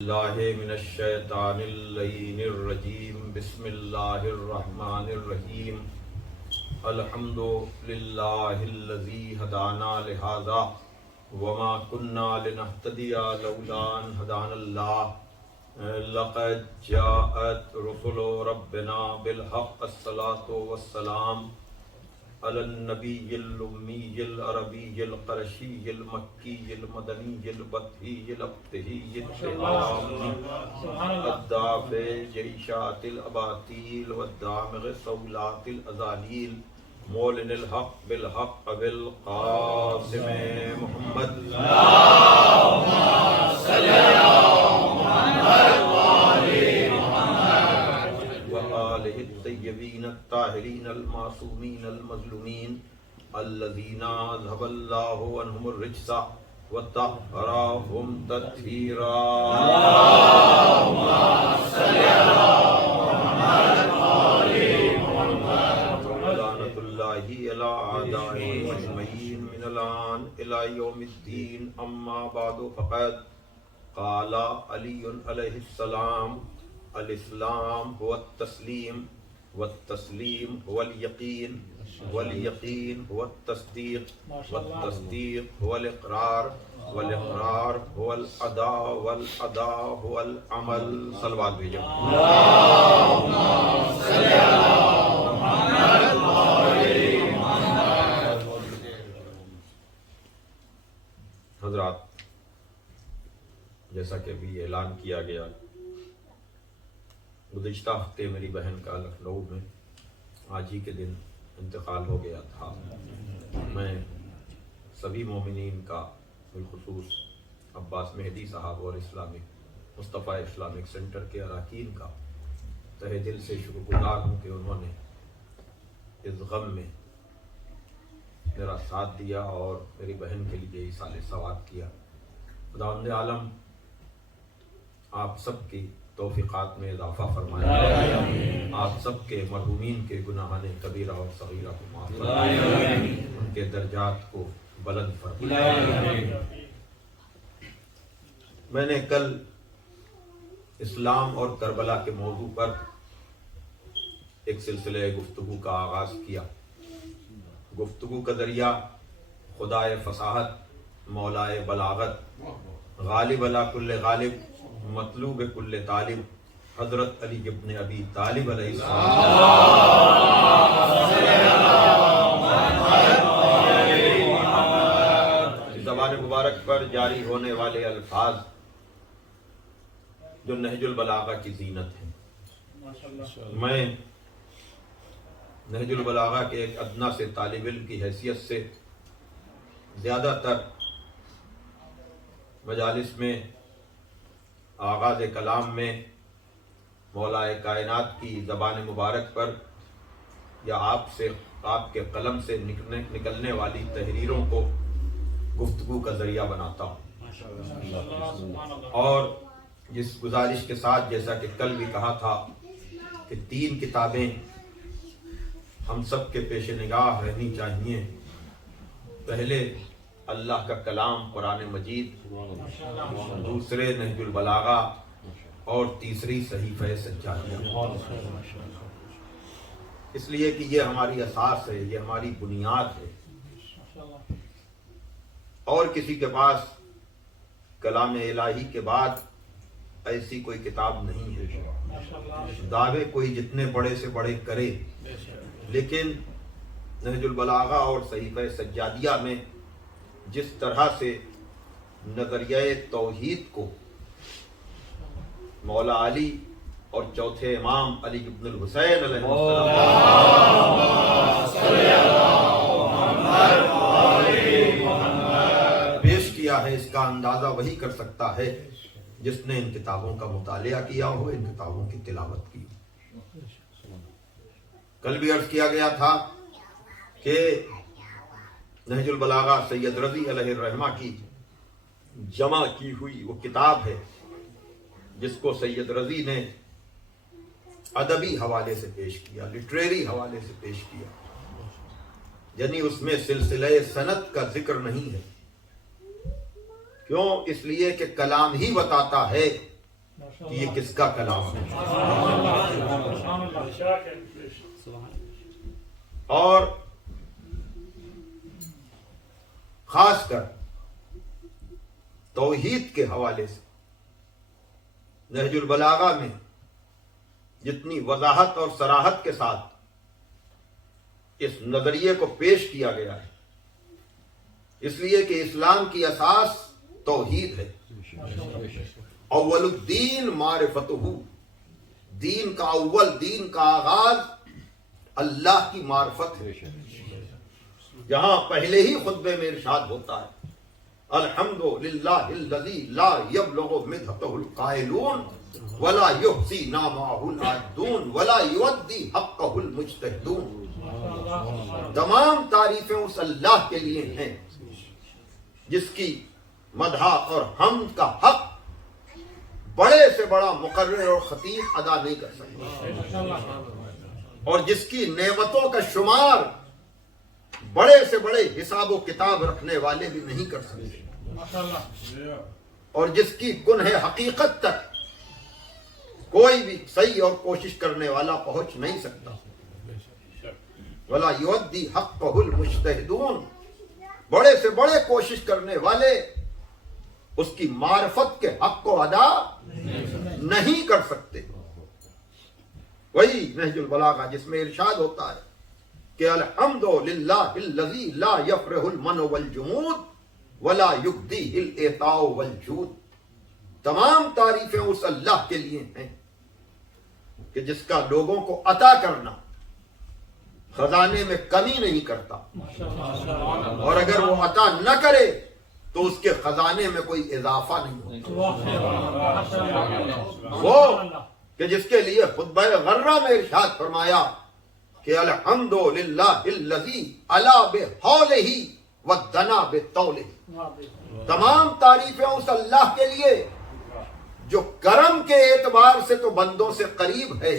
اللہ من الشیطان اللعین الرجیم بسم اللہ الرحمن الرحیم الحمد للہ الذی ہدانا لہذا وما كنا لنہتدی لولا ان ہدانا اللہ لقد جاءت رسل ربنا بالحق الصلاة والسلام علی النبی الامی العربی القرشی المکی المدنی البطحی الابتہی الشام الدافع جیشات الاباطیل والدامغ صولات الازالیل مولن الحق بالحق بالقاسم محمد اللہم صلی الطیبین الطاہرین المعصومین المظلومین الذین اذھب اللہ عنہم الرجس وطہرہم تطہیرا اللہم صلی لعنۃ اللہ علی اعدائہم اجمعین من الآن الی یوم الدین اما بعد فقد قال علی علیہ السلام الاسلام هو التسلیم والتسلیم هو اليقین والیقین هو التصدیق والتصدیق هو الاقرار والاقرار هو الاداء والاداء هو العمل صلوات بھیجو اللہم صلی علی محمد حضرات، جیسا کہ ابھی اعلان کیا گیا، گزشتہ ہفتے میری بہن کا لکھنؤ میں آج ہی کے دن انتقال ہو گیا تھا۔ میں سبھی مومنین کا، بالخصوص عباس مہدی صاحب اور اسلامک مصطفیٰ اسلامک سینٹر کے اراکین کا تہہ دل سے شکر گزار ہوں کہ انہوں نے اس غم میں میرا ساتھ دیا اور میری بہن کے لیے ایصال ثواب کیا۔ خداوند عالم آپ سب کی توفیقات میں اضافہ فرمائے، آپ سب کے مرحومین کے گناہان کبیرہ اور صغیرہ کو معاف فرمائے، ان کے درجات کو بلند فرمائے۔ میں نے کل اسلام اور کربلا کے موضوع پر ایک سلسلہ گفتگو کا آغاز کیا۔ گفتگو کا ذریعہ خدائے فصاحت، مولائے بلاغت، غالب علی کل غالب، مطلوب کل طالب، حضرت علی ابن ابی طالب علیہ السلام زبان مبارک پر جاری ہونے والے الفاظ جو نہج البلاغہ کی زینت ہیں۔ میں نہج البلاغہ کے ایک ادنا سے طالب علم کی حیثیت سے زیادہ تر مجالس میں، آغاز کلام میں مولا کائنات کی زبان مبارک پر یا آپ کے قلم سے نکلنے والی تحریروں کو گفتگو کا ذریعہ بناتا ہوں، اور جس گزارش کے ساتھ، جیسا کہ کل بھی کہا تھا، کہ 3 کتابیں ہم سب کے پیش نگاہ رہنی چاہیے۔ پہلے اللہ کا کلام قرآن مجید، دوسرے نہج البلاغہ، اور تیسری صحیفہ سجادیہ۔ اس لیے کہ یہ ہماری اساس ہے، یہ ہماری بنیاد ہے، اور کسی کے پاس کلام الہی کے بعد ایسی کوئی کتاب نہیں ہے۔ دعوے کوئی جتنے بڑے سے بڑے کرے، لیکن نہج البلاغہ اور صحیفہ سجادیہ میں جس طرح سے نظریہ توحید کو مولا علی اور چوتھے امام علی ابن الحسین علیہ السلام پیش کیا ہے، اس کا اندازہ وہی کر سکتا ہے جس نے ان کتابوں کا مطالعہ کیا ہو، ان کتابوں کی تلاوت کی ہو۔ کل بھی عرض کیا گیا تھا کہ نہج البلاغہ سید رضی علیہ الرحمہ کی جمع کی ہوئی وہ کتاب ہے جس کو سید رضی نے ادبی حوالے سے پیش کیا، لٹریری حوالے سے پیش کیا، یعنی اس میں سلسلہ سند کا ذکر نہیں ہے۔ کیوں؟ اس لیے کہ کلام ہی بتاتا ہے کہ یہ کس کا کلام ہے. اور خاص کر توحید کے حوالے سے نہج البلاغہ میں جتنی وضاحت اور صراحت کے ساتھ اس نظریے کو پیش کیا گیا ہے، اس لیے کہ اسلام کی اساس توحید ہے. اول الدین معرفتہ، دین کا اول، دین کا آغاز اللہ کی معرفت ہے. جہاں پہلے ہی خطبے میں ارشاد ہوتا ہے الحمد للہ الذی لا یبلغ مدحہ القائلون ولا یحصی نعمہ العادون ولا یؤدی حقہ المجتہدون. تمام تعریفیں اس اللہ کے لیے ہیں جس کی مدح اور حمد کا حق بڑے سے بڑا مقرر اور خطیب ادا نہیں کر سکتا، اور جس کی نعمتوں کا شمار بڑے سے بڑے حساب و کتاب رکھنے والے بھی نہیں کر سکتے، اور جس کی کنہ حقیقت تک کوئی بھی صحیح اور کوشش کرنے والا پہنچ نہیں سکتا. ولا یؤدی حقہ المجتہدون، بڑے سے بڑے کوشش کرنے والے اس کی معرفت کے حق کو ادا نہیں کر سکتے. وہی نہج البلاغہ جس میں ارشاد ہوتا ہے کہ الحمد للہ الذی لا یفرح المن والجمود ولا یبدیہ الاعطاء والجود. تمام تعریفیں اس اللہ کے لیے ہیں کہ جس کا لوگوں کو عطا کرنا خزانے میں کمی نہیں کرتا، اور اگر وہ عطا نہ کرے تو اس کے خزانے میں کوئی اضافہ نہیں ہوتا. وہ کہ جس کے لیے خطبہ غرہ میں ارشاد فرمایا کہ الحمد للہ الذی علا بحولہ ودنا بطولہ. تمام تعریفیں اس اللہ کے لیے جو کرم کے اعتبار سے تو بندوں سے قریب ہے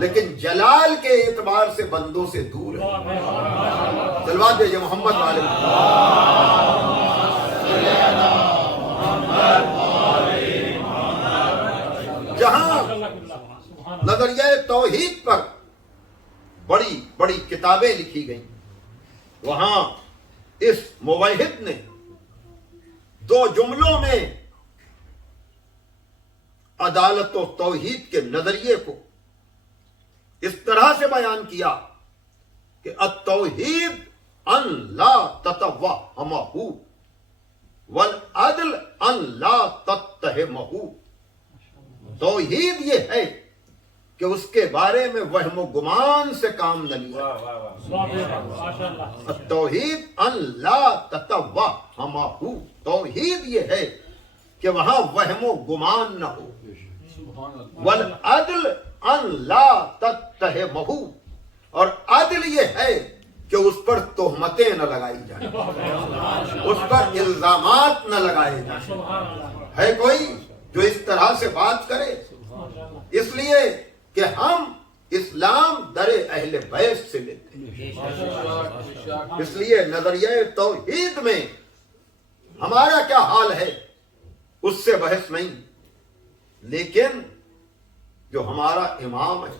لیکن جلال کے اعتبار سے بندوں سے دور ہے. صلوات بھیجئے محمد والے. جہاں نظریہ توحید پر بڑی بڑی کتابیں لکھی گئیں، وہاں اس موحد نے دو جملوں میں عدالت و توحید کے نظریے کو اس طرح سے بیان کیا کہ التوحید ان لا تتوہمہ والعدل ان لا تتہمہ. توحید یہ ہے کہ اس کے بارے میں وہم و گمان سے کام نہ لیا. التوحید ان لا تتوہمہ، توحید یہ ہے کہ وہاں وہم و گمان نہ ہو. والعدل ان لا تتہمہ، اور عدل یہ ہے کہ اس پر تہمتیں نہ لگائی جائیں، اس پر الزامات نہ لگائے جائیں. ہے کوئی جو اس طرح سے بات کرے؟ اس لیے کہ ہم اسلام در اہل بیت سے لیتے ہیں. اس لیے نظریہ توحید میں ہمارا کیا حال ہے اس سے بحث نہیں، لیکن جو ہمارا امام ہے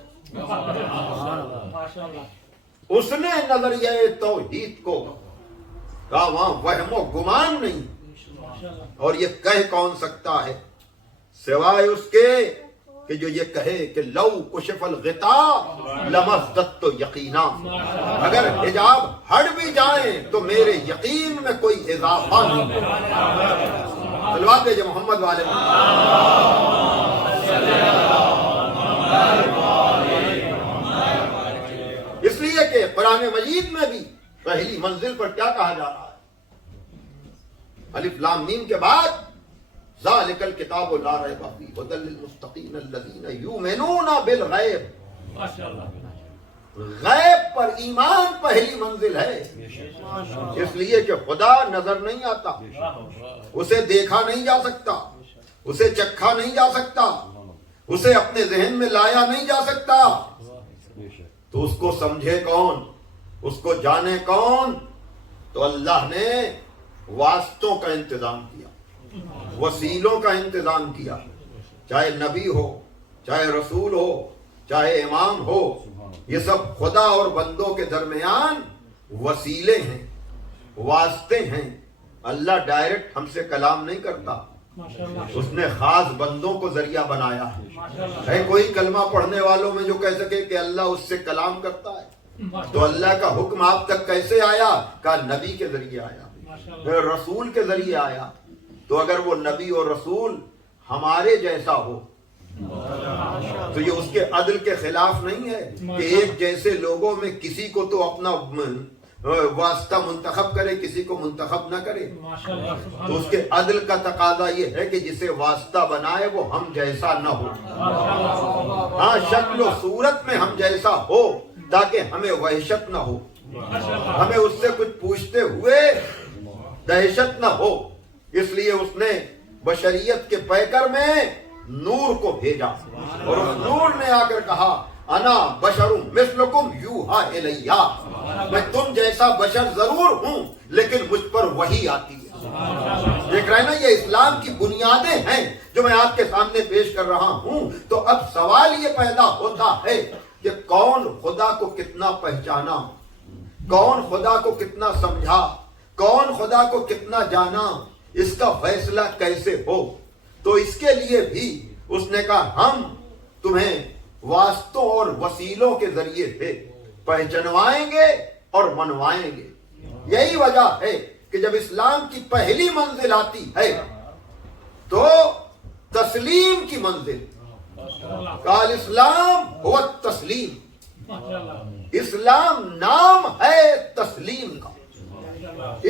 اس نے نظریہ توحید کو کہا وہاں وہم و گمان نہیں. اور یہ کہہ کون سکتا ہے سوائے اس کے کہ جو یہ کہے کہ لو کشف الغطاء لمزددت یقینا، اگر حجاب ہٹ بھی جائیں تو میرے یقین میں کوئی اضافہ نہیں. صلوات بھیجئے محمد والے. اس لیے کہ قرآن مجید میں بھی پہلی منزل پر کیا کہا جا رہا ہے؟ الف لام میم کے بعد ذالک الکتاب لا ریب فیہ ھدی للمتقین الذین یؤمنون بالغیب. غیب پر ایمان پہلی منزل ہے، اس لیے کہ خدا نظر نہیں آتا، اسے دیکھا نہیں جا سکتا، اسے چکھا نہیں جا سکتا، اسے اپنے ذہن میں لایا نہیں جا سکتا. تو اس کو سمجھے کون، اس کو جانے کون؟ تو اللہ نے واسطوں کا انتظام کیا، وسیلوں کا انتظام کیا. چاہے نبی ہو، چاہے رسول ہو، چاہے امام ہو، یہ سب خدا اور بندوں کے درمیان وسیلے ہیں، واسطے ہیں۔ اللہ ڈائریکٹ ہم سے کلام نہیں کرتا، اس نے خاص بندوں کو ذریعہ بنایا ہے۔ کوئی کلمہ پڑھنے والوں میں جو کہہ سکے کہ اللہ اس سے کلام کرتا ہے؟ تو اللہ کا حکم آپ تک کیسے آیا؟ کہا نبی کے ذریعے آیا، رسول کے ذریعے آیا۔ تو اگر وہ نبی اور رسول ہمارے جیسا ہو تو یہ اس کے عدل کے خلاف نہیں ہے کہ ایک جیسے لوگوں میں کسی کو تو اپنا واسطہ منتخب کرے، کسی کو منتخب نہ کرے۔ تو اس کے عدل کا تقاضا یہ ہے کہ جسے واسطہ بنائے وہ ہم جیسا نہ ہو، ہاں شکل و صورت میں ہم جیسا ہو، تاکہ ہمیں وحشت نہ ہو، ہمیں اس سے کچھ پوچھتے ہوئے دہشت نہ ہو۔ اس لیے اس نے بشریت کے پیکر میں نور کو بھیجا، اور اس نور نے آ کر کہا انا بشر مثلکم یوحا الیہ، میں تم جیسا بشر ضرور ہوں لیکن مجھ پر وحی آتی ہے۔ دیکھ رہے نا، یہ اسلام کی بنیادیں ہیں جو میں آپ کے سامنے پیش کر رہا ہوں۔ تو اب سوال یہ پیدا ہوتا ہے کہ کون خدا کو کتنا پہچانا، کون خدا کو کتنا سمجھا، کون خدا کو کتنا جانا، اس کا فیصلہ کیسے ہو؟ تو اس کے لیے بھی اس نے کہا ہم تمہیں واسطوں اور وسیلوں کے ذریعے سے پہچنوائیں گے اور منوائیں گے۔ یہی وجہ ہے کہ جب اسلام کی پہلی منزل آتی ہے تو تسلیم کی منزل، قال اسلام هو التسلیم، اسلام نام ہے تسلیم کا،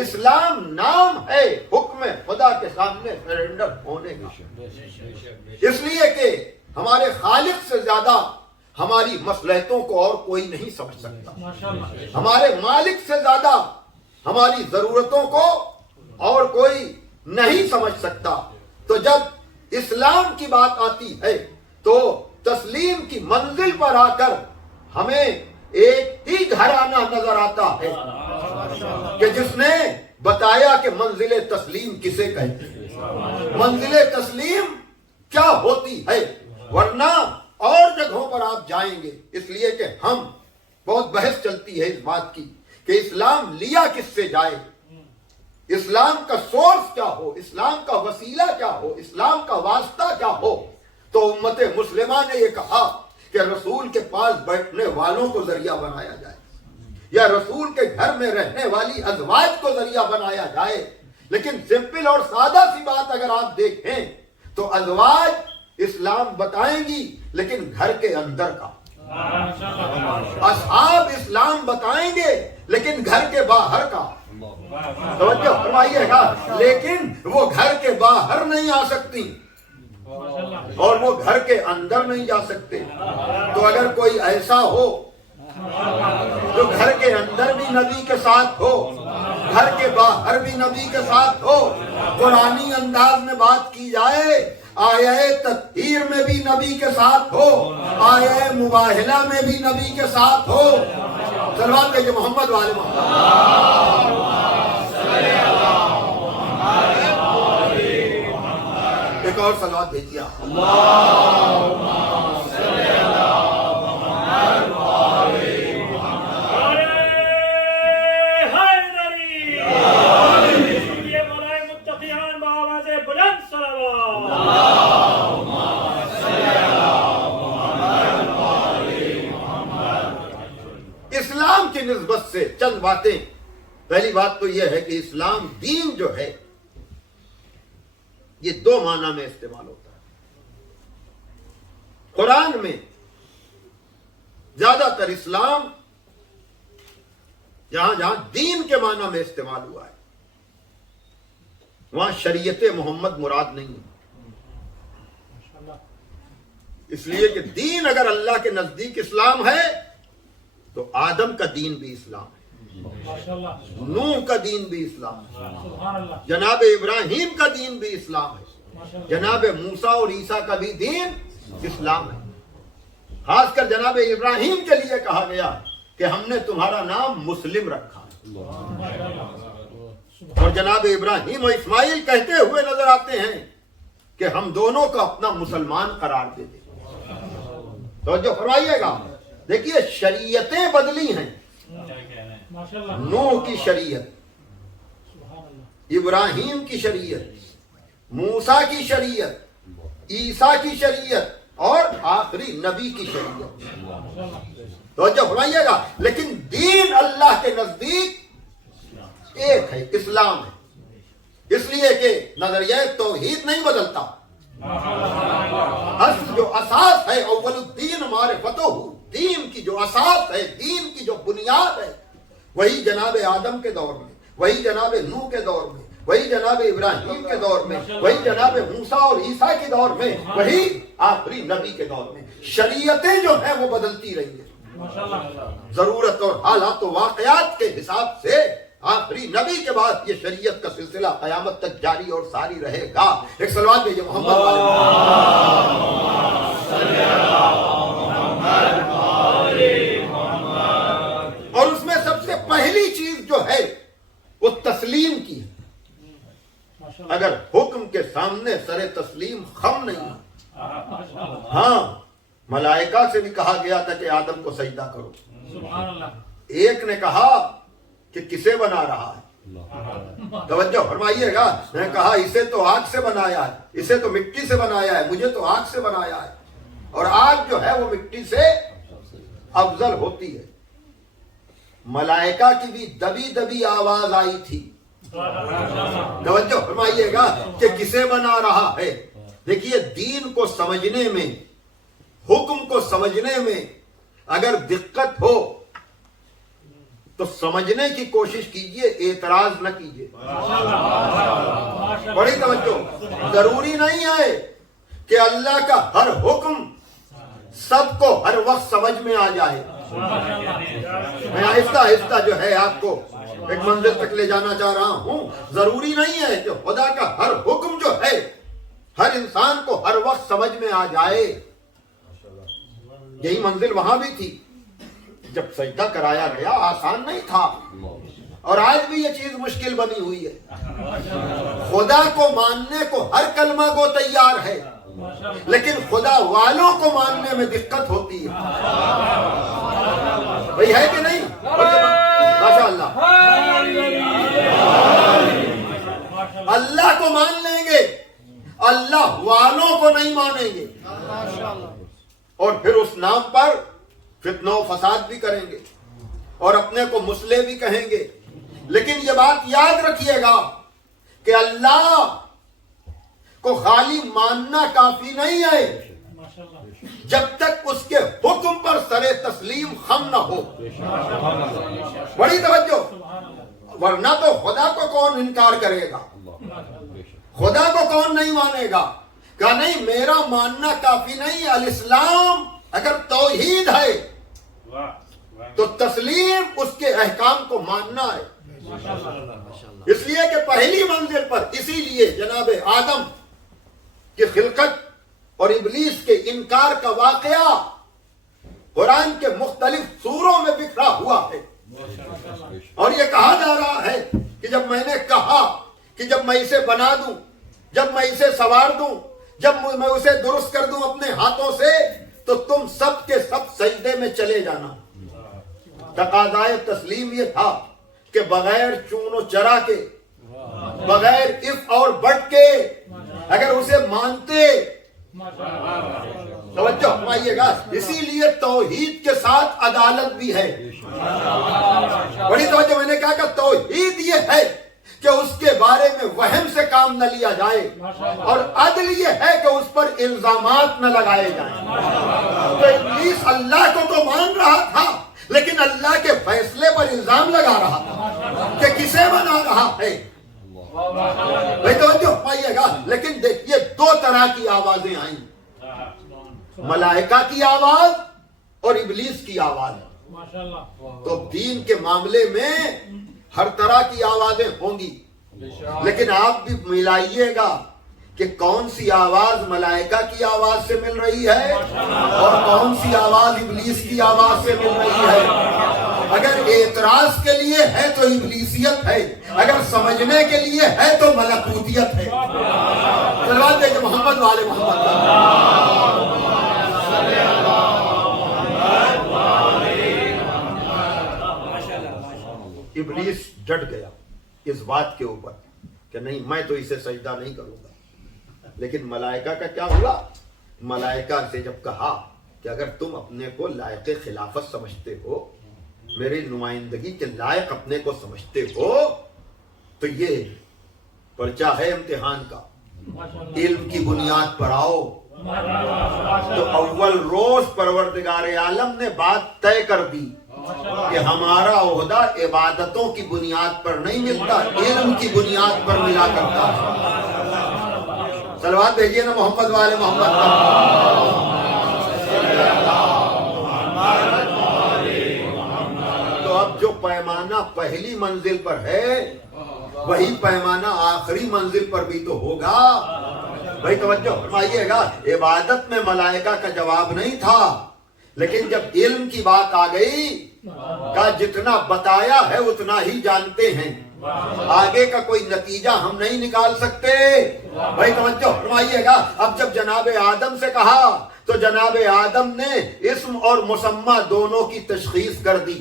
اسلام نام ہے حکم خدا کے سامنے سرنڈر ہونے کا۔ اس لیے کہ ہمارے خالق سے زیادہ ہماری مصلحتوں کو اور کوئی نہیں سمجھ سکتا، ہمارے مالک سے زیادہ ہماری ضرورتوں کو اور کوئی نہیں سمجھ سکتا۔ تو جب اسلام کی بات آتی ہے تو تسلیم کی منزل پر آ کر ہمیں ایک ہی گھرانہ نظر آتا ہے کہ جس نے بتایا کہ منزل تسلیم کسے کہتے ہیں، منزل تسلیم کیا ہوتی ہے۔ ورنہ اور جگہوں پر آپ جائیں گے، اس لیے کہ ہم بہت بحث چلتی ہے اس بات کی کہ اسلام لیا کس سے جائے، اسلام کا سورس کیا ہو، اسلام کا وسیلہ کیا ہو، اسلام کا واسطہ کیا ہو۔ تو امت مسلمہ نے یہ کہا کہ رسول کے پاس بیٹھنے والوں کو ذریعہ بنایا جائے، یا رسول کے گھر میں رہنے والی ازواج کو ذریعہ بنایا جائے۔ لیکن سمپل اور سادہ سی بات اگر آپ دیکھیں تو ازواج اسلام بتائیں گی لیکن گھر کے اندر کا، اصحاب اسلام بتائیں گے لیکن گھر کے باہر کا، توجہ فرمائیے گا، لیکن وہ گھر کے باہر نہیں آ سکتی اور وہ گھر کے اندر نہیں جا سکتے۔ تو اگر کوئی ایسا ہو جو گھر کے اندر بھی نبی کے ساتھ ہو، گھر کے باہر بھی نبی کے ساتھ ہو، قرآنی انداز میں بات کی جائے، آیہ تطہیر میں بھی نبی کے ساتھ ہو، آیہ مباہلہ میں بھی نبی کے ساتھ ہو، صلوات کہ محمد والے محمد، ایک اور صلوات بھیجیے اسلام کی نسبت سے چند باتیں۔ پہلی بات تو یہ ہے کہ اسلام دین جو ہے یہ دو معنی میں استعمال ہوتا ہے۔ قرآن میں زیادہ تر اسلام جہاں جہاں دین کے معنی میں استعمال ہوا ہے وہاں شریعت محمد مراد نہیں ہے، اس لیے کہ دین اگر اللہ کے نزدیک اسلام ہے تو آدم کا دین بھی اسلام ہے، نوح کا دین بھی اسلام ہے، جناب ابراہیم کا دین بھی اسلام ہے، جناب موسیٰ اور عیسیٰ کا بھی دین اسلام ہے۔ خاص کر جناب ابراہیم کے لیے کہا گیا کہ ہم نے تمہارا نام مسلم رکھا، اور جناب ابراہیم اور اسماعیل کہتے ہوئے نظر آتے ہیں کہ ہم دونوں کو اپنا مسلمان قرار دے دیں. توجہ فرمائیے گا. دیکھیے شریعتیں بدلی ہیں. نوح کی شریعت، ابراہیم کی شریعت، موسیٰ کی شریعت، عیسیٰ کی شریعت اور آخری نبی کی شریعت. توجہ فرمائیے گا. لیکن دین اللہ کے نزدیک ایک ہے، اسلام ہے. اس لیے کہ نظریہ توحید نہیں بدلتا. اصل جو اساس ہے، اول الدین معرفتہ، دین کی جو اساس ہے، دین کی جو بنیاد ہے، وہی جناب آدم کے دور میں، وہی جناب نوح کے دور میں، وہی جناب ابراہیم کے دور میں، وہی جناب موسیٰ اور عیسیٰ کے دور میں، وہی آخری نبی کے دور میں. شریعتیں جو ہیں وہ بدلتی رہی ہیں ضرورت اور حالات و واقعات کے حساب سے. آخری نبی کے بعد یہ شریعت کا سلسلہ قیامت تک جاری اور ساری رہے گا. ایک سلوات بھیجئے محمد اور اس میں سب سے پہلی چیز جو ہے وہ تسلیم کی ہے. اگر حکم کے سامنے سر تسلیم خم نہیں. ہاں ملائکہ سے بھی کہا گیا تھا کہ آدم کو سجدہ کرو. ایک نے کہا کہ کسے بنا رہا ہے؟ توجہ فرمائیے گا. میں نے کہا اسے تو آگ سے بنایا ہے، اسے تو مٹی سے بنایا ہے، مجھے تو آگ سے بنایا ہے. اور آگ جو ہے وہ مٹی سے افضل ہوتی ہے. ملائکہ کی بھی دبی دبی آواز آئی تھی. توجہ فرمائیے گا کہ کسے بنا رہا ہے. دیکھیے دین کو سمجھنے میں، حکم کو سمجھنے میں اگر دقت ہو تو سمجھنے کی کوشش کیجئے، اعتراض نہ کیجئے. بڑی توجہ. ضروری نہیں ہے کہ اللہ کا ہر حکم سب کو ہر وقت سمجھ میں آ جائے. میں آہستہ آہستہ جو ہے آپ کو ایک منزل تک لے جانا چاہ رہا ہوں. ضروری نہیں ہے کہ خدا کا ہر حکم جو ہے ہر انسان کو ہر وقت سمجھ میں آ جائے. یہی منزل وہاں بھی تھی جب سجدہ کرایا گیا. آسان نہیں تھا اور آج بھی یہ چیز مشکل بنی ہوئی ہے. خدا کو ماننے کو ہر کلمہ کو تیار ہے، لیکن خدا والوں کو ماننے میں دقت ہوتی ہے. وہی ہے کہ نہیں؟ ماشاء اللہ. اللہ کو مان لیں گے، اللہ والوں کو نہیں مانیں گے، اور پھر اس نام پر فتنہ و فساد بھی کریں گے اور اپنے کو مسلح بھی کہیں گے. لیکن یہ بات یاد رکھیے گا کہ اللہ کو خالی ماننا کافی نہیں ہے جب تک اس کے حکم پر سر تسلیم خم نہ ہو. بڑی توجہ. ورنہ تو خدا کو کون انکار کرے گا، خدا کو کون نہیں مانے گا. کہ نہیں میرا ماننا کافی نہیں. الاسلام اگر توحید ہے تو تسلیم اس کے احکام کو ماننا ہے. اس لیے کہ پہلی منزل پر اسی لیے جناب آدم کی خلقت اور ابلیس کے انکار کا واقعہ قرآن کے مختلف سوروں میں بکھرا ہوا ہے. اور یہ کہا جا رہا ہے کہ جب میں نے کہا کہ جب میں اسے بنا دوں، جب میں اسے سوار دوں، جب میں اسے درست کر دوں اپنے ہاتھوں سے، تو تم سب کے سب سجدے میں چلے جانا. تقاضائے تسلیم یہ تھا کہ بغیر چون و چرا کے، بغیر اف اور بٹ کے اگر اسے مانتے. توجہ فرمائیے گا. اسی لیے توحید کے ساتھ عدالت بھی ہے. بڑی توجہ. میں نے کہا کہ توحید یہ ہے کہ اس کے بارے میں وہم سے کام نہ لیا جائے، اور عدل یہ ہے کہ اس پر الزامات نہ لگائے جائیں. تو ابلیس اللہ کو تو مان رہا تھا لیکن اللہ کے فیصلے پر الزام لگا رہا تھا کہ کسے بنا رہا ہے. بھائی توجہ پائیے گا. لیکن دیکھیے دو طرح کی آوازیں آئیں، ملائکہ کی آواز اور ابلیس کی آواز. تو دین کے معاملے میں ہر طرح کی آوازیں ہوں گی، لیکن آپ بھی ملائیے گا کہ کون سی آواز ملائکہ کی آواز سے مل رہی ہے اور کون سی آواز ابلیس کی آواز سے مل رہی ہے. اگر اعتراض کے لیے ہے تو ابلیسیت ہے، اگر سمجھنے کے لیے ہے تو ملکوتیت ہے۔ صلوات دے کہ محمد والے محمد۔ ابلیس ڈٹ گیا اس بات کے اوپر کہ نہیں، میں تو اسے سجدہ نہیں کروں گا۔ لیکن ملائکہ کا کیا ہوا؟ ملائکہ سے جب کہا کہ اگر تم اپنے کو لائق خلافت سمجھتے ہو، میری نمائندگی کے لائق اپنے کو سمجھتے ہو، تو یہ پرچہ ہے امتحان کا، علم کی بنیاد پر آؤ۔ تو اول روز پروردگار عالم نے بات طے کر دی کہ ہمارا عہدہ عبادتوں کی بنیاد پر نہیں ملتا، علم کی بنیاد پر ملا کرتا ہے۔ صلوات بھیجیے نا محمد والے محمد کا۔ تو اب جو پیمانہ پہلی منزل پر ہے وہی پیمانہ آخری منزل پر بھی تو ہوگا۔ بھائی توجہ فرمائیے گا، عبادت میں ملائکہ کا جواب نہیں تھا، لیکن جب علم کی بات آ گئی کا جتنا بتایا ہے اتنا ہی جانتے ہیں، آگے کا کوئی نتیجہ ہم نہیں نکال سکتے۔ بھائی توجہ فرمائیے گا، اب جب جناب آدم سے کہا تو جناب آدم نے اسم اور مسمى دونوں کی تشخیص کر دی۔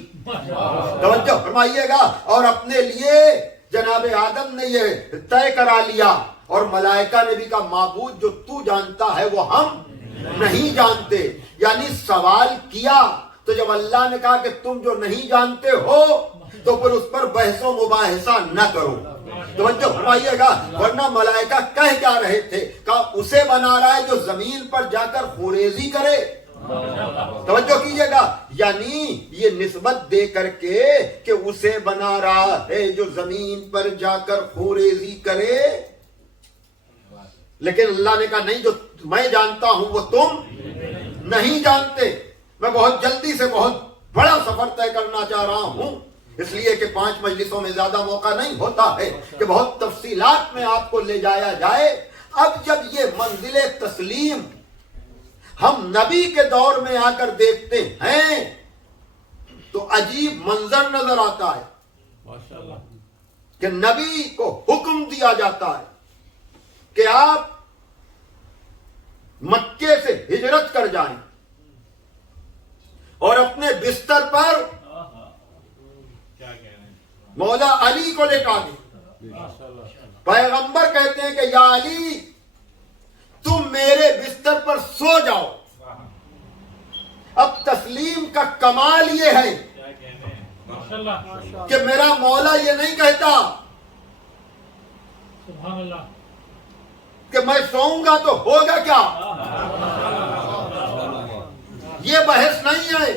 توجہ فرمائیے گا، اور اپنے لیے جناب آدم نے یہ طے کرا لیا، اور ملائکہ نے بھی کہا معبود جو تو جانتا ہے وہ ہم نہیں جانتے۔ یعنی سوال کیا تو جب اللہ نے کہا کہ تم جو نہیں جانتے ہو تو پھر اس پر بحث و مباحثہ نہ کرو۔ توجہ فرمائیے گا، ورنہ ملائکہ کہہ کیا رہے تھے؟ کہا اسے بنا رہا ہے جو زمین پر جا کر خوریزی کرے۔ توجہ کیجئے گا، یعنی یہ نسبت دے کر کے کہ اسے بنا رہا ہے جو زمین پر جا کر خوریزی کرے، لیکن اللہ نے کہا نہیں، جو میں جانتا ہوں وہ تم نہیں جانتے۔ میں بہت جلدی سے بہت بڑا سفر طے کرنا چاہ رہا ہوں، اس لیے کہ 5 مجلسوں میں زیادہ موقع نہیں ہوتا ہے کہ بہت تفصیلات میں آپ کو لے جایا جائے۔ اب جب یہ منزل تسلیم ہم نبی کے دور میں آ کر دیکھتے ہیں تو عجیب منظر نظر آتا ہے کہ نبی کو حکم دیا جاتا ہے کہ آپ مکے سے ہجرت کر جائیں اور اپنے بستر پر مولا علی کو لٹا دیں۔ پیغمبر کہتے ہیں کہ یا علی تم میرے بستر پر سو جاؤ۔ اب تسلیم کا کمال یہ ہے کہ میرا مولا یہ نہیں کہتا کہ میں سوؤں گا تو ہوگا کیا، یہ بحث نہیں ہے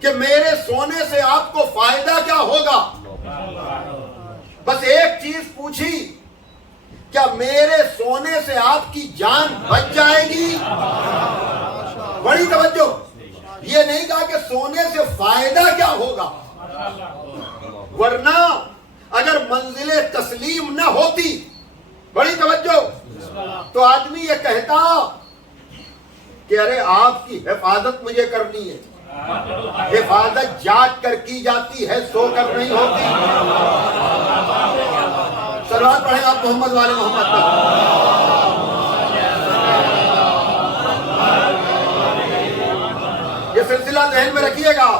کہ میرے سونے سے آپ کو فائدہ کیا ہوگا، بس ایک چیز پوچھی، کیا میرے سونے سے آپ کی جان بچ جائے گی؟ بڑی توجہ، یہ نہیں کہا کہ سونے سے فائدہ کیا ہوگا، ورنہ اگر منزل تسلیم نہ ہوتی، بڑی توجہ، تو آدمی یہ کہتا کہ ارے آپ کی حفاظت مجھے کرنی ہے۔ حفاظت جاگ کر کی جاتی ہے، سو کر نہیں ہوتی۔ صلوات پڑھیں آپ محمد والے محمد پر۔ یہ سلسلہ ذہن میں رکھیے گا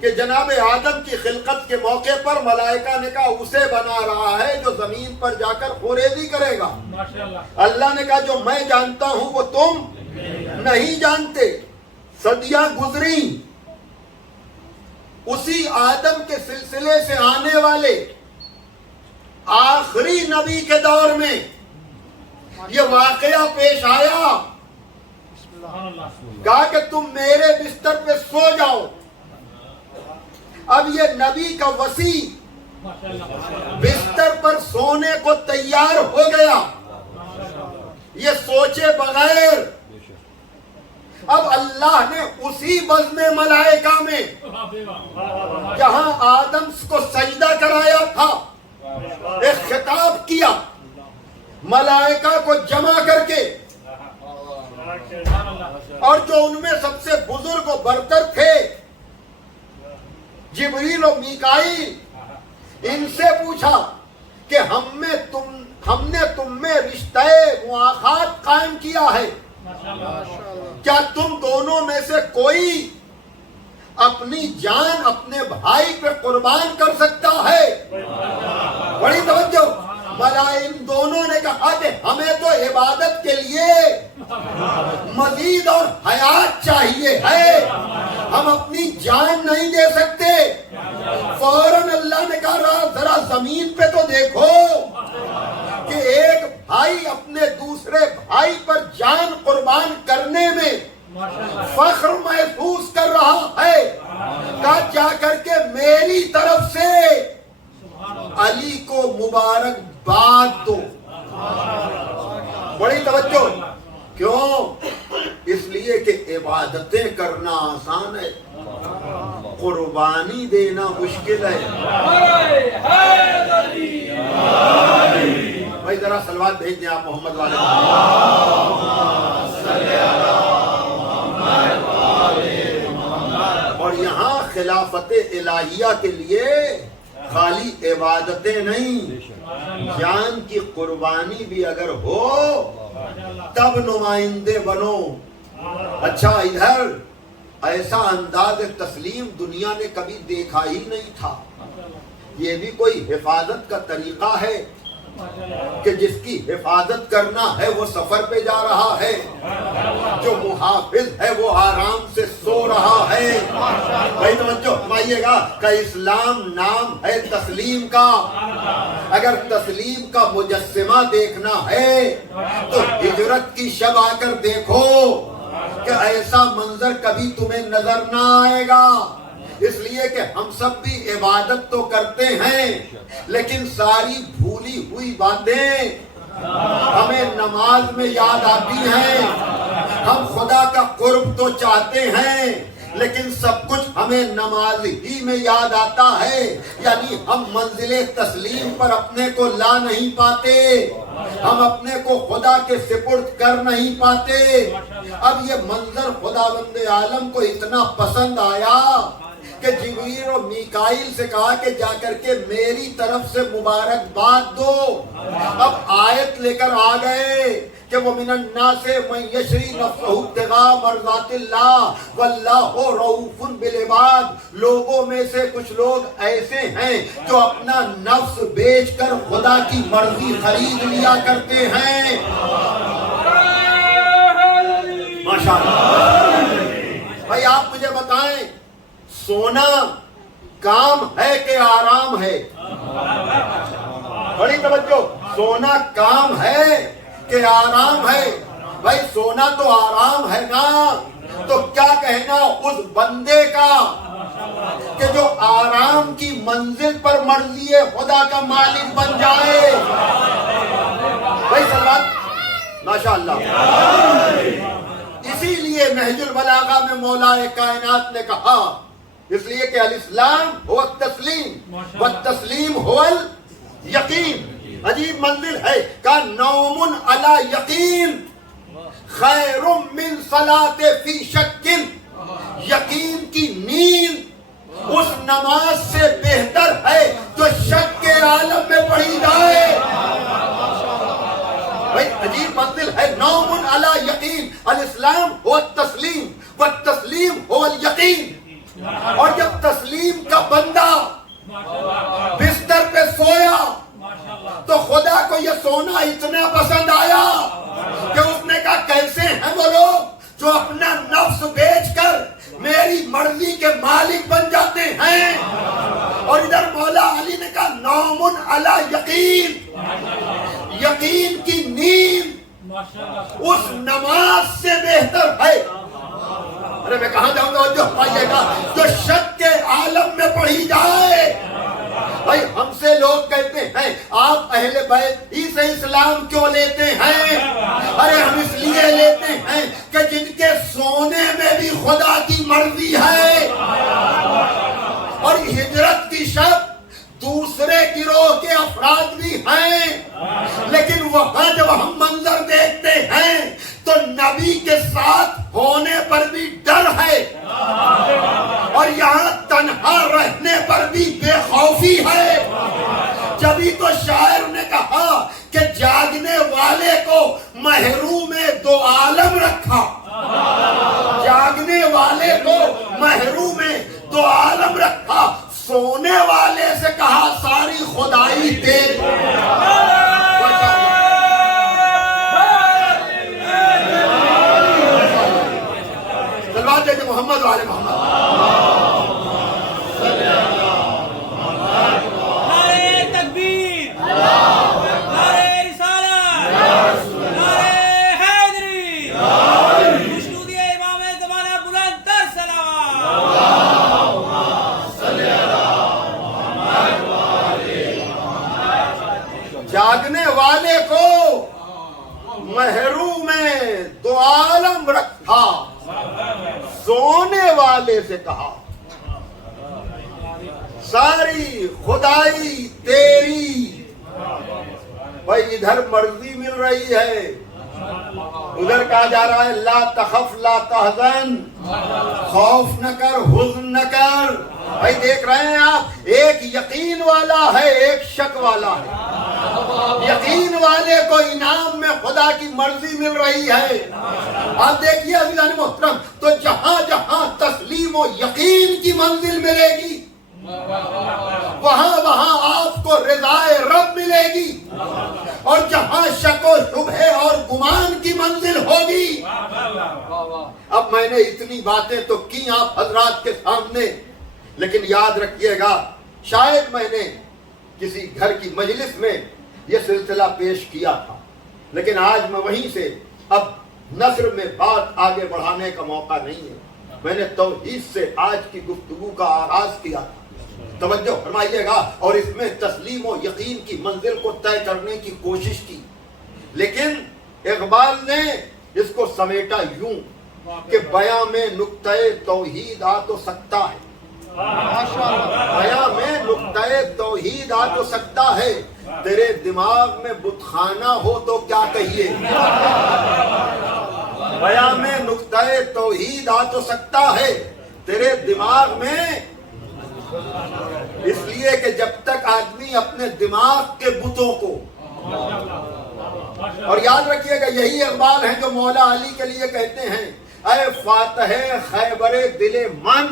کہ جناب آدم کی خلقت کے موقع پر ملائکہ نے کہا اسے بنا رہا ہے جو زمین پر جا کر خوریزی کرے گا۔ اللہ نے کہا جو میں جانتا ہوں وہ تم نہیں جانتے۔ صدیاں گزری، اسی آدم کے سلسلے سے آنے والے آخری نبی کے دور میں یہ واقعہ پیش آیا، کہا کہ تم میرے بستر پہ سو جاؤ۔ اب یہ نبی کا وصی بستر پر سونے کو تیار ہو گیا، یہ سوچے بغیر اب اللہ نے اسی بزم ملائکہ میں جہاں آدم کو سجدہ کرایا تھا ایک خطاب کیا، ملائکہ کو جمع کر کے، اور جو ان میں سب سے بزرگ و برتر تھے جبریل و میکائیل، ان سے پوچھا کہ ہم نے تم میں رشتہ مواخات قائم کیا ہے، کیا تم دونوں میں سے کوئی اپنی جان اپنے بھائی پہ قربان کر سکتا ہے؟ بڑی توجہ، بلا ان دونوں نے کہا کہ ہمیں تو عبادت کے لیے مزید اور حیات چاہیے ہے، ہم اپنی جان نہیں دے سکتے۔ فوراً اللہ نے کہا ذرا زمین پہ تو دیکھو کہ ایک بھائی اپنے دوسرے بھائی پر جان قربان کرنے میں فخر محسوس کر رہا ہے، کہا جا کر کے میری طرف سے علی کو مبارکباد دو۔ بڑی توجہ، کیوں؟ اس لیے کہ عبادتیں کرنا آسان ہے، قربانی دینا مشکل ہے۔ بھائی ذرا صلوات بھیج دیں آپ محمد والے۔ اور یہاں خلافت الہیہ کے لیے خالی عبادتیں نہیں، جان کی قربانی بھی اگر ہو تب نمائندے بنو۔ اچھا، ادھر ایسا انداز تسلیم دنیا نے کبھی دیکھا ہی نہیں تھا۔ یہ بھی کوئی حفاظت کا طریقہ ہے کہ جس کی حفاظت کرنا ہے وہ سفر پہ جا رہا ہے، جو محافظ ہے وہ آرام سے سو رہا ہے۔ بھائی توجہ فرمائیے گا کہ اسلام نام ہے تسلیم کا، اگر تسلیم کا مجسمہ دیکھنا ہے تو ہجرت کی شب آ کر دیکھو کہ ایسا منظر کبھی تمہیں نظر نہ آئے گا۔ اس لیے کہ ہم سب بھی عبادت تو کرتے ہیں، لیکن ساری بھولی ہوئی باتیں ہمیں نماز میں یاد آتی ہیں۔ ہم خدا کا قرب تو چاہتے ہیں، لیکن سب کچھ ہمیں نماز ہی میں یاد آتا ہے، یعنی ہم منزل تسلیم پر اپنے کو لا نہیں پاتے، ہم اپنے کو خدا کے سپرد کر نہیں پاتے۔ اب یہ منظر خداوند عالم کو اتنا پسند آیا کہ جبریل و میکائیل سے کہا کہ جا کر کے میری طرف سے مبارکباد دو۔ اب آیت لے کر آ گئے کہ وَمِنَ النَّاسِ مَن يَشْرِي نَفْسَهُ ابْتِغَاءَ مَرْضَاتِ اللَّهِ وَاللَّهُ رَءُوفٌ بِالْعِبَادِ۔ لوگوں میں سے کچھ لوگ ایسے ہیں جو اپنا نفس بیچ کر خدا کی مرضی خرید لیا کرتے ہیں۔ ماشاءاللہ۔ بھائی آپ مجھے بتائیں، سونا کام ہے کہ آرام ہے؟ بڑی توجہ، سونا کام ہے کہ آرام ہے؟ بھائی سونا تو آرام ہے نا، تو کیا کہنا اس بندے کا کہ جو آرام کی منزل پر مرضی خدا کا مالک بن جائے؟ بھائی سلام، ماشاءاللہ۔ اسی لیے نہج البلاغہ میں مولا کائنات نے کہا، اس لیے کہ الاسلام هو التسلیم والتسلیم هو الیقین۔ عجیب منزل ہے کہ نوم علی یقین خیر من صلاۃ فی شک۔ یقین کی نیند اس نماز سے بہتر ہے جو شک کے عالم میں پڑھی جائے۔ بھائی عجیب منزل ہے، نوم علی یقین، الاسلام هو التسلیم والتسلیم هو الیقین۔ اور جب تسلیم کا بندہ بستر پہ سویا تو خدا کو یہ سونا اتنا پسند آیا کہ اس نے کہا کیسے ہیں وہ لوگ جو اپنا نفس بیچ کر میری مرضی کے مالک بن جاتے ہیں۔ اور ادھر مولا علی نے کہا نوم علی یقین، یقین کی نیند اس نماز سے بہتر ہے۔ ارے میں کہاں جاؤں گا؟ جو پائیے گا جو شک کے عالم میں پڑھی جائے۔ بھائی ہم سے لوگ کہتے ہیں آپ اہل بیت ہی سے اسلام کیوں لیتے ہیں؟ ارے ہم اس لیے لیتے ہیں کہ جن کے سونے میں بھی خدا کی مرضی ہے۔ اور ہجرت کی شب دوسرے گروہ کے افراد بھی ہیں، لیکن وہاں جب ہم منظر دیکھتے ہیں تو نبی کے ساتھ ہونے پر بھی ڈر ہے، اور یہاں تنہا رہنے پر بھی دو عالم رکھا، جاگنے والے کو محروم میں دو عالم رکھا، سونے والے سے کہا ساری خدائی تیری۔ سلوات دے محمد والے محمد۔ نعرہ تکبیر، نعرہ رسالت، نعرہ حیدری، مشنود امام زمانہ بلند تر سلام۔ جاگنے والے کو محروم میں دو عالم رکھا، سونے والے سے کہا ساری خدائی تیری۔ بھائی ادھر مرضی مل رہی ہے، ادھر کہا جا رہا ہے لا تخف لا تحزن، خوف نہ کر حزن نہ کر۔ بھائی دیکھ رہے ہیں آپ، ایک یقین والا ہے ایک شک والا ہے۔ یقین والے کو انعام میں خدا کی مرضی مل رہی ہے۔ آپ دیکھیے عزیزان محترم، تو جہاں جہاں تسلیم و یقین کی منزل ملے گی، وہاں وہاں آپ کو رضائے رب ملے گی، اور جہاں شک و شبہ اور گمان کی منزل ہوگی۔ اب میں نے اتنی باتیں تو کی آپ حضرات کے سامنے، لیکن یاد رکھیے گا، شاید میں نے کسی گھر کی مجلس میں یہ سلسلہ پیش کیا تھا، لیکن آج میں وہیں سے اب نثر میں بات آگے بڑھانے کا موقع نہیں ہے۔ میں نے توحید سے آج کی گفتگو کا آغاز کیا تھا، توجہ فرمائیے گا، اور اس میں تسلیم و یقین کی منزل کو طے کرنے کی کوشش کی، لیکن اقبال نے اس کو سمیٹا یوں کہ بیاں میں نقطۂ توحید آ تو سکتا ہے، بیاں میں نقطۂ توحید آ تو سکتا ہے، تیرے دماغ میں بت خانہ ہو تو کیا کہیے۔ بیاں میں نقطۂ توحید آ تو سکتا ہے تیرے دماغ میں، اس لیے کہ جب تک آدمی اپنے دماغ کے بتوں کو، اور یاد رکھیے گا یہی اقبال ہیں جو مولا علی کے لیے کہتے ہیں اے فاتح خیبر دل من،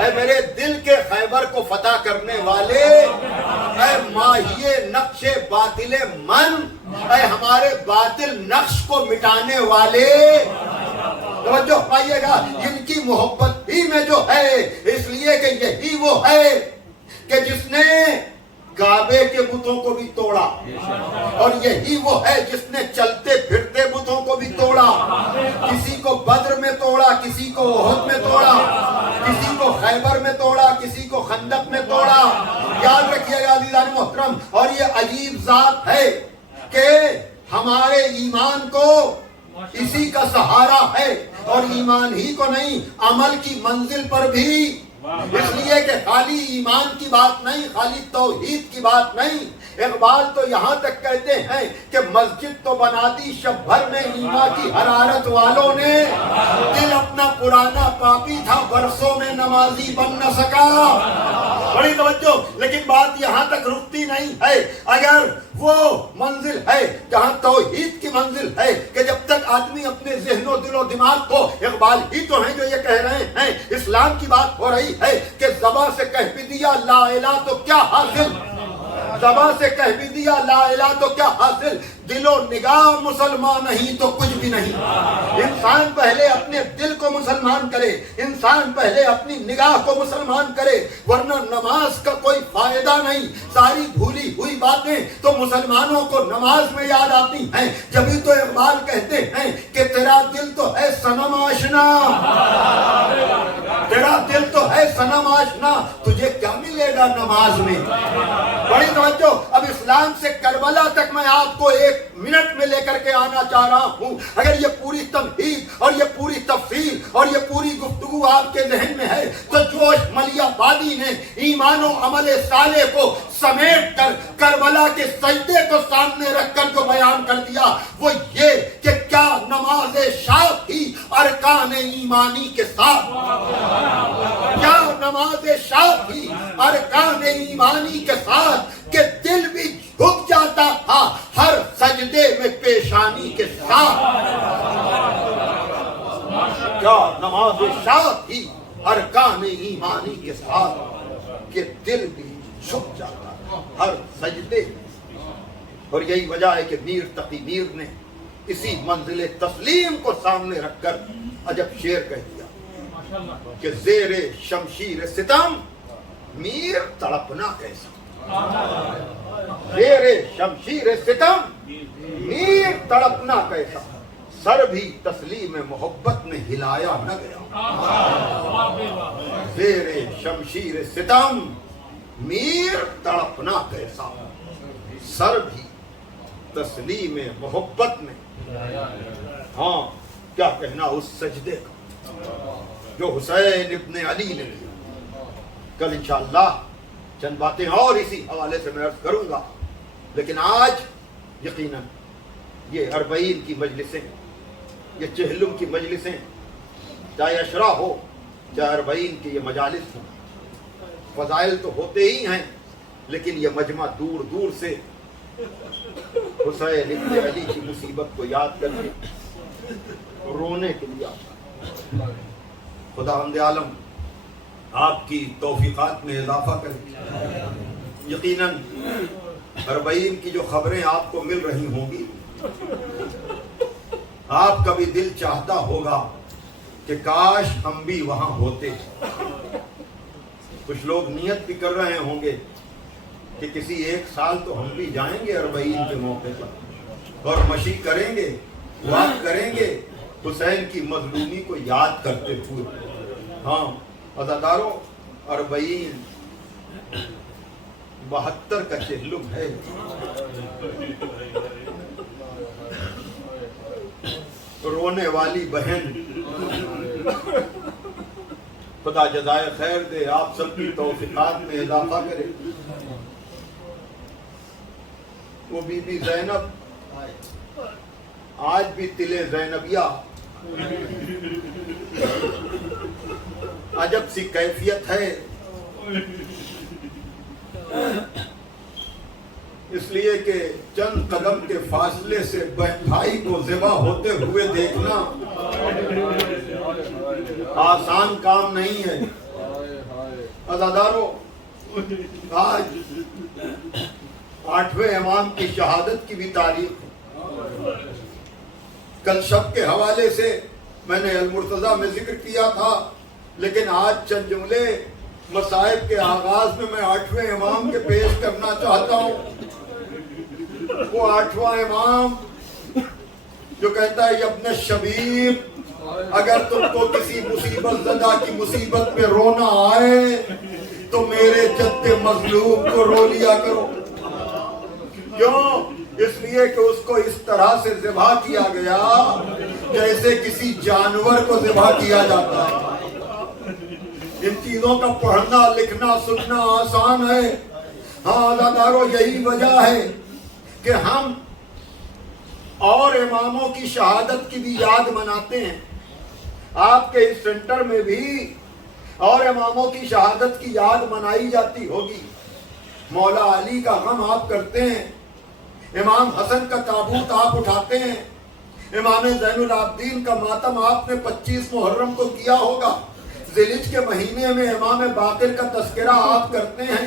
اے میرے دل کے خیبر کو فتح کرنے والے، اے ماہی نقش باطل من، اے ہمارے باطل نقش کو مٹانے والے۔ توجہ پائیے گا، ان کی محبت ہی میں جو ہے، اس لیے کہ یہی وہ ہے کہ جس نے کعبے کے بتوں کو بھی توڑا، اور یہی وہ ہے جس نے چلتے پھرتے بتوں کو بھی توڑا، کسی کو بدر میں توڑا، کسی کو احد میں توڑا، کسی کو خیبر میں توڑا، کسی کو خندق میں توڑا۔ یاد رکھیے گا عزیزان محترم، اور یہ عجیب ذات ہے کہ ہمارے ایمان کو اسی کا سہارا ہے، اور ایمان ہی کو نہیں، عمل کی منزل پر بھی، اس لیے کہ خالی ایمان کی بات نہیں، خالی توحید کی بات نہیں۔ اقبال تو یہاں تک کہتے ہیں کہ مسجد تو بنا دی شب بھر میں ایمان کی حرارت والوں نے، دل اپنا پرانا پاپی تھا برسوں میں نمازی بن نہ سکا۔ بڑی توجہ، لیکن بات یہاں تک رکتی نہیں ہے۔ اگر وہ منزل ہے جہاں توحید کی منزل ہے کہ جب تک آدمی اپنے ذہن و دل و دماغ کو، اقبال ہی تو ہیں جو یہ کہہ رہے ہیں، اسلام کی بات ہو رہی ہے کہ زبان سے کہہ بھی دیا لا الہ تو کیا حاصل، زبان سے کہہ بھی دیا لا الہ تو کیا حاصل، دل و نگاہ مسلمان نہیں تو کچھ بھی نہیں۔ انسان پہلے اپنے دل کو مسلمان کرے، انسان پہلے اپنی نگاہ کو مسلمان کرے، ورنہ نماز کا کوئی فائدہ نہیں۔ ساری بھولی ہوئی باتیں تو مسلمانوں کو نماز میں یاد آتی ہیں، جبھی تو اقبال کہتے ہیں کہ تیرا دل تو ہے صنم آشنا، تیرا دل تو ہے صنم آشنا، تجھے کیا ملے گا نماز میں۔ بڑی توجہ، اب اسلام سے کربلا تک میں آپ کو ایک منٹ میں لے کر کے آنا چاہ رہا ہوں۔ اگر یہ پوری تمہید اور یہ پوری تفصیل اور یہ پوری گفتگو آپ کے ذہن میں ہے تو جوش ملیہ بادی نے ایمان و عمل صالح کو سمیٹ کر کربلا کے سجدے کو سامنے رکھ کر جو بیان کر دیا وہ یہ کہ کیا نماز شاہ تھی ارکان ایمانی کے ساتھ، کیا نماز شاہ تھی ارکان ایمانی کے ساتھ کہ دل بھی جھک جاتا تھا ہر سجدے میں پیشانی کے ساتھ۔ کیا نماز شاد ہی ارکان ایمانی کے ساتھ کہ دل بھی جھک جاتا ہے ہر سجدے. اور یہی وجہ ہے کہ میر تقی میر نے اسی منزل تسلیم کو سامنے رکھ کر عجب شعر کہہ دیا کہ زیر شمشیر ستم میر تڑپنا کیسا. زیر شمشیر ستم میر تڑپنا کیسا. سر بھی تسلیم محبت میں ہلایا نہ گیا. زیر شمشیر ستم میر تڑپنا کیسا. سر بھی تسلیم محبت میں. ہاں کیا کہنا اس سجدے کا جو حسین ابن علی نے کیا. کل انشاءاللہ چند باتیں اور اسی حوالے سے میں عرض کروں گا، لیکن آج یقیناً یہ 40 کی مجلسیں، یہ چہلم کی مجلسیں، چاہے اشرا ہو چاہے 40 کی یہ مجالس ہوں، فضائل تو ہوتے ہی ہیں، لیکن یہ مجمع دور دور سے حسین ابن علی کی مصیبت کو یاد کر کے رونے کے لیے آتا. خداوند عالم آپ کی توفیقات میں اضافہ کرے. یقیناً 40 کی جو خبریں آپ کو مل رہی ہوں گی، آپ کا بھی دل چاہتا ہوگا کہ کاش ہم بھی وہاں ہوتے. کچھ لوگ نیت بھی کر رہے ہوں گے کہ کسی ایک سال تو ہم بھی جائیں گے 40 کے موقع پر اور مشی کریں گے، دعا کریں گے حسین کی مظلومی کو یاد کرتے ہوئے. ہاں عزاداروں، 40 72 کا چہلم ہے. رونے والی بہن خدا جزائے خیر دے، آپ سب کی توفیقات میں اضافہ کرے. وہ بی بی زینب آج بھی تل زینبیہ عجب سی کیفیت ہے. اس لیے کہ چند قدم کے فاصلے سے بھائی کو ذبح ہوتے ہوئے دیکھنا آسان کام نہیں ہے. عزاداروں، آج 8ویں امام کی شہادت کی بھی تاریخ ہے. کل شب کے حوالے سے میں نے المرتضیٰ میں ذکر کیا تھا، لیکن آج چند جملے مصائب کے آغاز میں 8ویں امام کے پیش کرنا چاہتا ہوں. وہ 8واں امام جو کہتا ہے ابن شبیب، اگر تم کو کسی مصیبت زدہ کی مصیبت پہ رونا آئے تو میرے جد مظلوم کو رو لیا کرو. کیوں؟ اس لیے کہ اس کو اس طرح سے ذبح کیا گیا جیسے کسی جانور کو ذبح کیا جاتا ہے. ان چیزوں کا پڑھنا لکھنا سننا آسان ہے. ہاں عزاداروں، یہی وجہ ہے کہ ہم اور اماموں کی شہادت کی بھی یاد مناتے ہیں. آپ کے اس سینٹر میں بھی اور اماموں کی شہادت کی یاد منائی جاتی ہوگی. مولا علی کا غم آپ کرتے ہیں، امام حسن کا تابوت آپ اٹھاتے ہیں، امام زین العابدین کا ماتم آپ نے 25 محرم کو کیا ہوگا. ذیلحج کے مہینے میں امام باقر کا تذکرہ آپ کرتے ہیں.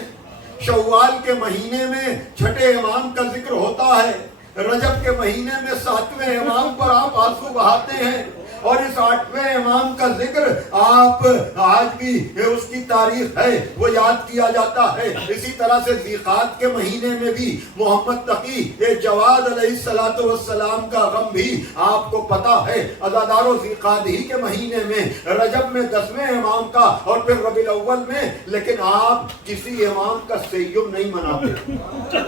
شوال کے مہینے میں چھٹے امام کا ذکر ہوتا ہے. رجب کے مہینے میں 7ویں امام پر آپ آنسو بہاتے ہیں. اور اس 8ویں امام کا ذکر آپ آج بھی اس کی تاریخ ہے وہ یاد کیا جاتا ہے. اسی طرح سے ذیقعد کے مہینے میں بھی محمد تقی جواد علیہ السلام کا غم بھی آپ کو پتا ہے. عزاداروں، ذیقعد ہی کے مہینے میں، رجب میں 10ویں امام کا اور پھر ربیع الاول میں، لیکن آپ کسی امام کا سیوم نہیں مناتے،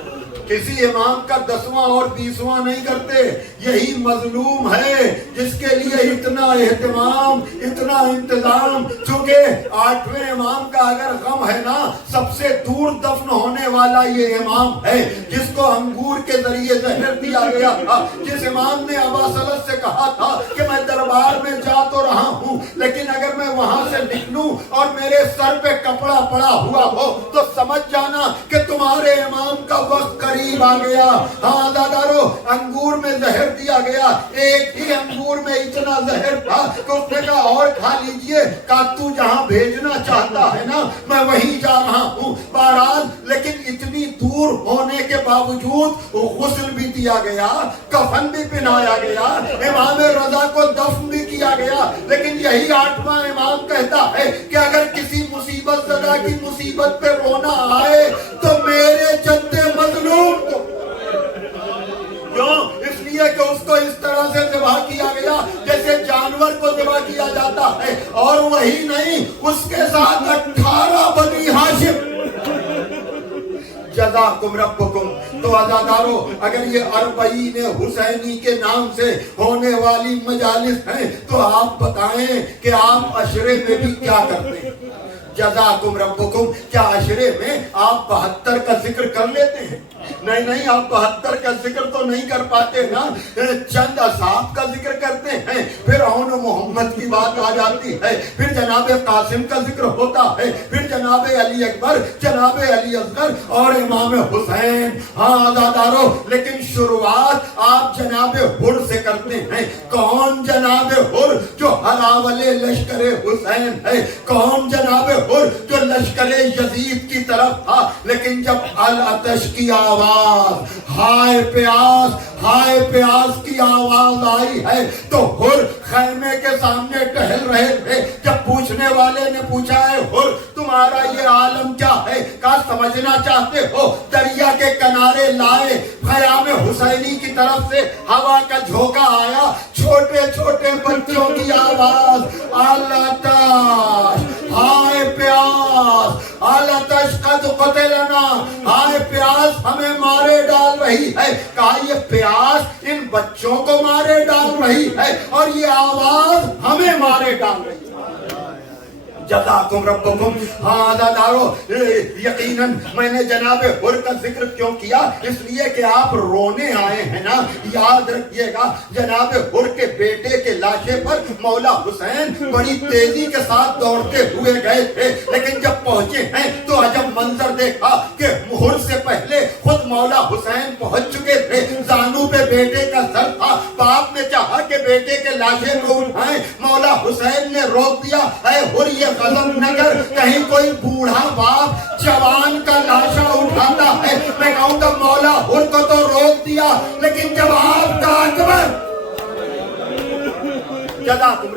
کسی امام کا 10واں اور 20واں نہیں کرتے. یہی مظلوم ہے جس کے لیے اتنا اہتمام، اتنا انتظام. چونکہ 8ویں امام کا اگر غم ہے نا، سب سے دور دفن ہونے والا یہ امام ہے جس کو انگور کے ذریعے زہر دیا گیا تھا. جس امام نے ابا سلط سے کہا تھا کہ میں دربار میں جا تو رہا ہوں، لیکن اگر میں وہاں سے نکلوں اور میرے سر پہ کپڑا پڑا ہوا ہو تو سمجھ جانا کہ تم ہمارے امام کا وقت قریب آ گیا. ہاں دادارو, انگور میں زہر دیا گیا, ایک ہی انگور میں اتنا زہر تھا کہ اس نے کہا اور کھا لیجئے, کہا تو جہاں بھیجنا چاہتا ہے نا میں وہیں جا رہا ہوں. بہرحال لیکن اتنی دور ہونے کے باوجود غسل بھی دیا گیا, کفن بھی پہنایا گیا, امام رضا کو دفن بھی کیا گیا. لیکن یہی 8واں امام کہتا ہے کہ اگر کسی مصیبت زدہ کی مصیبت پہ رونا آئے تو میرے جد مظلوم کو, کیوں؟ اس لیے کہ اس کو اس طرح سے ذبح کیا گیا جیسے جانور کو ذبح کیا جاتا ہے. اور وہی نہیں, اس کے ساتھ 18 بنی ہاشم. جزاکم ربکم. تو عزادارو, اگر یہ 40 حسینی کے نام سے ہونے والی مجالس ہیں تو آپ بتائیں کہ آپ عشرے میں بھی کیا کرتے ہیں؟ جزاکم ربکم. کیا عشرے میں آپ 72 کا ذکر کر لیتے ہیں؟ نہیں, آپ 72 کا ذکر تو نہیں کر پاتے نا. چند اصحاب کا ذکر کرتے ہیں, پھر اون محمد کی بات آ جاتی ہے, پھر جناب قاسم کا ذکر ہوتا ہے, پھر جناب علی اکبر, جناب علی اصغر اور امام حسین. ہاں عزادارو, لیکن شروعات آپ جناب حر سے کرتے ہیں. کون جناب حر جو ہراول لشکر حسین ہے؟ کون جناب حر جو لشکر یزید کی طرف تھا؟ لیکن جب العطش کی آواز, ہائے پیاس کی آواز آئی ہے تو حر خیمے کے سامنے ٹہل رہے تھے. جب پوچھنے والے نے پوچھا ہے حر تمہارا یہ عالم کیا ہے, کیا سمجھنا چاہتے ہو؟ دریا کے کنارے لائے, خیام حسینی کی طرف سے ہوا کا جھونکا آیا, چھوٹے چھوٹے بچوں کی آواز, العطش, ہائے پیاس, العطش قد قتلنا, ہائے پیاس ہمیں مارے ڈال رہی ہے. کہا یہ پیاس ان بچوں کو مارے ڈال رہی ہے اور یہ آواز ہمیں مارے ڈال رہی ہے. جزاکم ربکم. ہاں عزادارو, یقیناً میں نے جناب حر کا ذکر کیوں کیا؟ اس لیے کہ آپ رونے آئے ہیں نا. یاد رکھیے گا جناب حر کے بیٹے کے لاشے پر مولا حسین بڑی تیزی کے ساتھ دوڑتے ہوئے گئے تھے, لیکن جب پہنچے ہیں تو عجب منظر دیکھا کہ حر سے پہلے خود مولا حسین پہنچ چکے تھے. زانو پہ بیٹے کا سر تھا, باپ نے چاہا کہ بیٹے کے لاشے کو اٹھائیں, مولا حسین نے روک دیا. اے حر یہ غضب نہ کر, کہیں کوئی بوڑھا باپ جوان کا لاشا اٹھاتا ہے. میں کہوں گا مولا حر کو تو روک دیا, لیکن جب آپ کا اکبر, جزاکم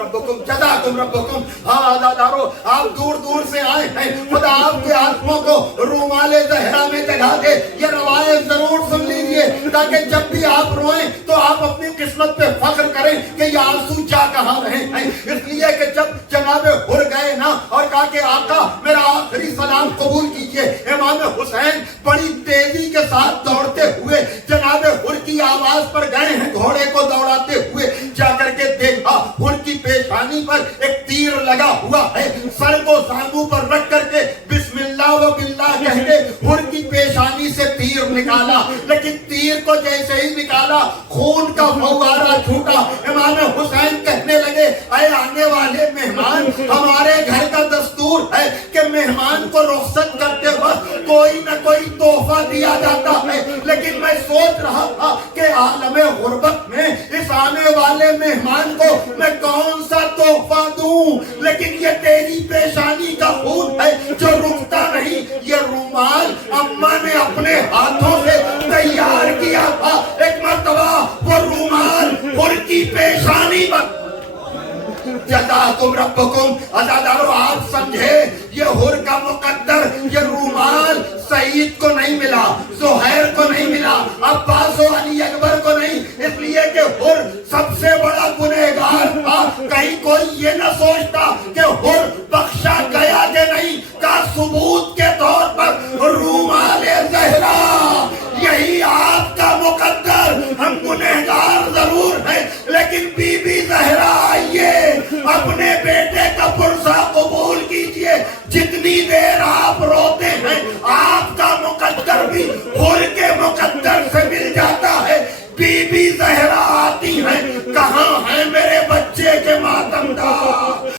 ربکم. ہاں عزادارو, آپ دور دور سے آئے ہیں, خدا آپ کے آنکھوں کو رومال زہرا میں جگا دے. یہ روایت ضرور سن لیجئے تاکہ جب بھی آپ روئیں تو آپ اپنی قسمت پہ فخر کریں کہ یہ آنسو جا کہاں رہے ہیں. اس لیے کہ جب جناب حر گئے نا اور کہا کہ آقا میرا آخری سلام قبول کیجئے, امام حسین بڑی تیزی کے ساتھ دوڑتے ہوئے جناب حر کی آواز پر گئے ہیں, گھوڑے کو دوڑاتے ہوئے. جا کر کے دیکھا حر کی پیشانی پر ایک تیر لگا ہوا ہے, سر کو زانو پر رکھ کر کے بسم اللہ و باللہ کہہ کے حر کی پیشانی سے تیر نکالا. لیکن تیر کو جیسے ہی نکالا خون کا فوارہ چھوٹا. امام حسین کہنے لگے اے آنے والے مہمان, ہمارے گھر کا دستور ہے کہ مہمان کو رخصت کرتے وقت کوئی نہ کوئی تحفہ دیا جاتا ہے, لیکن میں سوچ رہا تھا کہ عالم غربت میں اس آنے والے مہمان کو میں کون سا تحفہ دوں. لیکن یہ تیری پیشانی کا خون ہے جو رکتا نہیں. یہ رومال اماں نے اپنے ہاتھوں سے تیار کیا تھا. ایک مرتبہ وہ رومال حر کی پیشانی پر. جزاکم ربکم. عزادارو, آپ سمجھے یہ حر کا مقدر, یہ رومال سعید کو نہیں ملا, زہیر کو نہیں ملا, عباس و علی اکبر کو نہیں. اس لیے کہ حر سب سے بڑا گنہگار تھا. کہیں کوئی یہ نہ سوچتا کہ حر بخشا گیا کہ نہیں, کا ثبوت کے طور پر رومال زہرا یہی آپ کا مقدر. ہم گنہگار ضرور ہیں, لیکن بی بی زہرا آئیے, اپنے بیٹے کا پرسہ قبول کیجئے. جتنی دیر آپ روتے ہیں آپ کا مقدر بھی حر